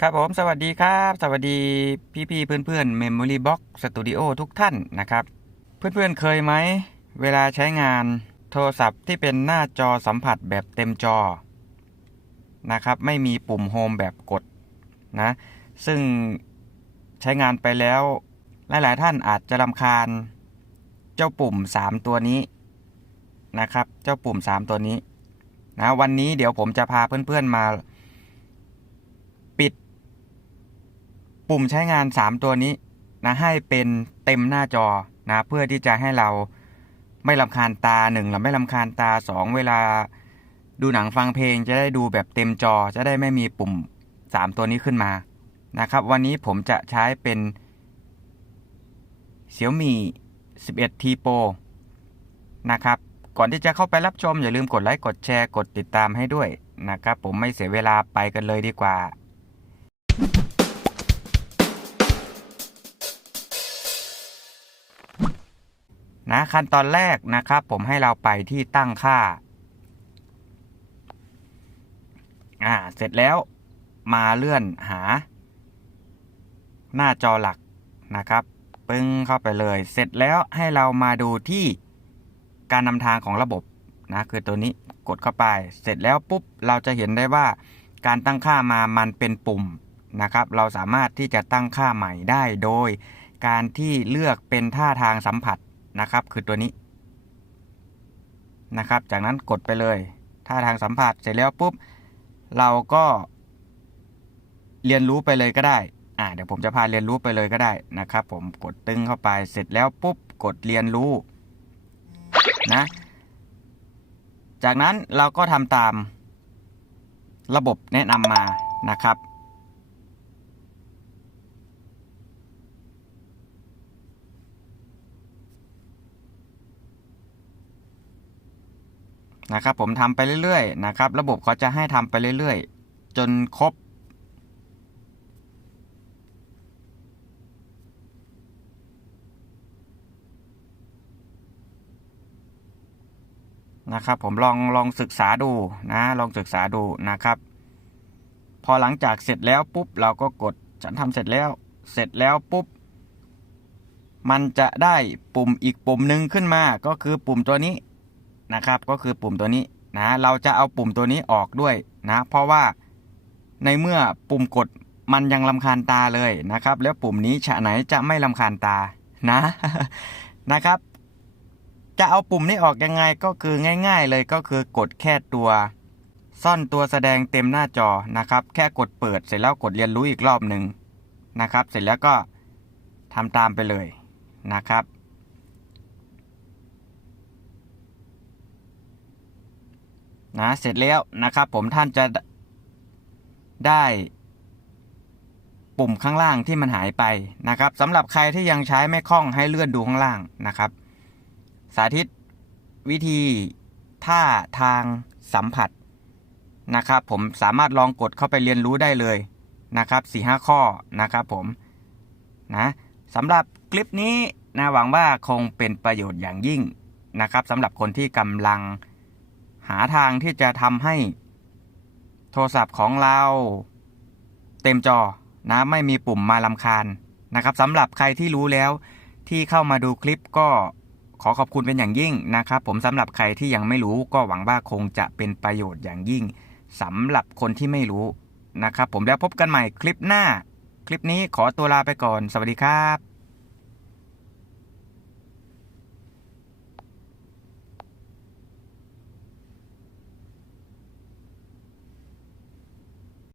ครับผมสวัสดีครับ สวัสดีพี่พี่ๆเพื่อนเพื่อนๆ Memory Box Studio ทุกท่านนะครับ เพื่อนเพื่อนๆเคยไหม เวลาใช้งานโทรศัพท์ที่เป็นหน้าจอสัมผัสแบบเต็มจอนะครับ ไม่มีปุ่มโฮมแบบกดนะ ซึ่งใช้งานไปแล้ว หลาย ๆ ท่านอาจจะรำคาญ เจ้าปุ่ม 3 ตัวนี้นะครับ เจ้าปุ่ม 3 ตัวนี้นะวันนี้เดี๋ยวผมจะพาเพื่อน ๆ มา ปิด ปุ่มใช้งาน 3 ตัวนี้นะให้เป็นเต็มหน้าจอนะเพื่อที่จะให้เราไม่ลำคาญตาหนึ่งเราไม่ลำคาญตาสองเวลาดูหนังฟังเพลงจะได้ดูแบบเต็มจอจะได้ไม่มีปุ่ม 3 ตัวนี้ขึ้นมานะครับ วันนี้ผมจะใช้เป็น Xiaomi 11 T Pro นะครับ ก่อนที่จะเข้าไปรับชมอย่าลืมกดไลค์กดแชร์กดติดตามให้ด้วยนะครับ ผมไม่เสียเวลาไปกันเลยดีกว่า นะขั้นตอนแรกนะครับ ผมให้เราไปที่ตั้งค่าอ่าเสร็จแล้วมาเลื่อนหา หน้าจอหลักนะครับปึ้งเข้าไปเลย เสร็จแล้วให้เรามาดูที่การนำทางของระบบนะคือตัวนี้กดเข้าไป เสร็จแล้วปุ๊บเราจะเห็นได้ว่าการตั้งค่ามามันเป็นปุ่มนะครับ เราสามารถที่จะตั้งค่าใหม่ได้โดย การที่เลือกเป็นท่าทางสัมผัส นะครับ คือตัวนี้นะครับ จากนั้นกดไปเลยท่าทางสัมผัสเสร็จแล้วปุ๊บ เราก็เรียนรู้ไปเลยก็ได้ อ่า เดี๋ยวผมจะพาเรียนรู้ไปเลยก็ได้นะครับ ผมกดตึงเข้าไป เสร็จแล้วปุ๊บ กดเรียนรู้นะ จากนั้นเราก็ทำตามระบบแนะนำมานะครับ นะครับผมทำไปเรื่อยๆนะครับ ระบบเขาจะให้ทำไปเรื่อยๆ จนครบ นะครับผมลองลองศึกษาดูนะ ลองศึกษาดูนะครับ พอหลังจากเสร็จแล้วปุ๊บเราก็กดฉันทำเสร็จแล้วเสร็จแล้วปุ๊บมันจะได้ปุ่มอีกปุ่มหนึ่งขึ้นมาก็คือปุ่มตัวนี้ นะครับ ก็คือปุ่มตัวนี้นะเราจะเอาปุ่มตัวนี้ออกด้วยนะ เพราะว่าในเมื่อปุ่มกดมันยังลำคาญตาเลยนะครับ แล้วปุ่มนี้ฉะไหนจะไม่ลำคาญตานะนะครับ จะเอาปุ่มนี้ออกยังไงก็คือง่าย ๆ เลยก็คือกดแค่ตัว ซ่อนตัวแสดงเต็มหน้าจอนะครับ แค่กดเปิดเสร็จแล้วกดเรียนรู้อีกรอบหนึ่งนะครับ เสร็จแล้วก็ทำตามไปเลยนะครับ นะเสร็จแล้วนะครับ ผมท่านจะได้ปุ่มข้างล่างที่มันหายไปนะครับสำหรับใครที่ยังใช้ไม่คล่องให้เลื่อนดูข้างล่างนะครับ สาธิตวิธีท่าทางสัมผัสนะครับ ผมสามารถลองกดเข้าไปเรียนรู้ได้เลยนะครับสี่ห้าข้อนะครับผมนะสำหรับคลิปนี้นะหวังว่าคงเป็นประโยชน์อย่างยิ่งนะครับสำหรับคนที่กำลังาทางที่จะทำให้โทรศัพท์ของเรา เต็มจอนะไม่มีปุ่มมาลำคาญนะครับสำหรับใครที่รู้แล้วที่เข้ามาดูคลิปก็ขอขอบคุณเป็นอย่างยิ่งนะครับ ผมสำหรับใครที่ยังไม่รู้ก็หวังว่าคงจะเป็นประโยชน์อย่างยิ่งสำหรับคนที่ไม่รู้นะครับ ผมแล้วพบกันใหม่คลิปหน้า คลิปนี้ขอตัวลาไปก่อน สวัสดีครับ